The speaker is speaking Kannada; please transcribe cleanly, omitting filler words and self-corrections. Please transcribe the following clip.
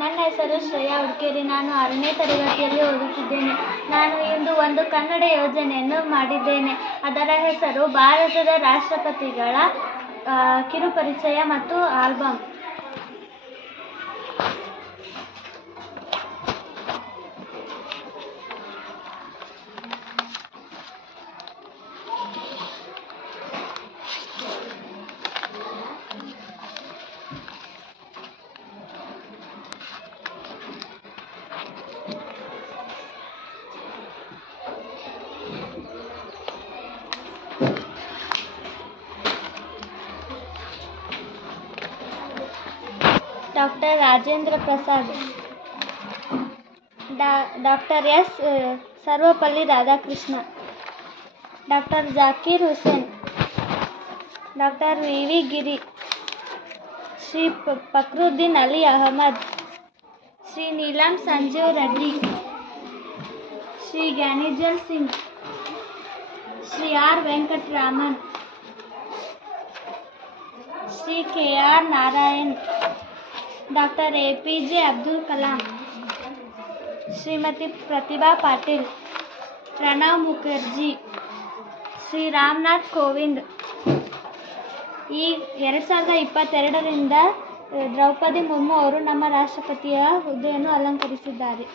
ನನ್ನ ಹೆಸರು ಶ್ರೇಯಾ ಹುಡ್ಕೇರಿ. ನಾನು 6ನೇ ತರಗತಿಯಲ್ಲಿ ಓದುತ್ತಿದ್ದೇನೆ. ನಾನು ಇಂದು ಒಂದು ಕನ್ನಡ ಯೋಜನೆಯನ್ನು ಮಾಡಿದ್ದೇನೆ. ಅದರ ಹೆಸರು ಭಾರತದ ರಾಷ್ಟ್ರಪತಿಗಳ ಕಿರುಪರಿಚಯ ಮತ್ತು album. Doctor Rajendra Prasad, doctor S Sarvepalli Radhakrishna, doctor Zakir Hussain, doctor V ಗಿರಿ, Shri Fakhruddin Ali Ahmed, Shri Neelam Sanjeev Reddy, Shri ಜ್ಞಾನೇಜಲ್ Singh, Shri R Venkataraman, Shri K R Narayan, doctor APJ Abdul Kalam, Shrimati Pratibha Patil, Pranav Mukherjee, Shri Ramnath Kovind. ಈ 2022ರಿಂದ ದ್ರೌಪದಿ ಮುರ್ಮು ಅವರು ನಮ್ಮ ರಾಷ್ಟ್ರಪತಿಯ ಹುದ್ದೆಯನ್ನು ಅಲಂಕರಿಸಿದ್ದಾರೆ.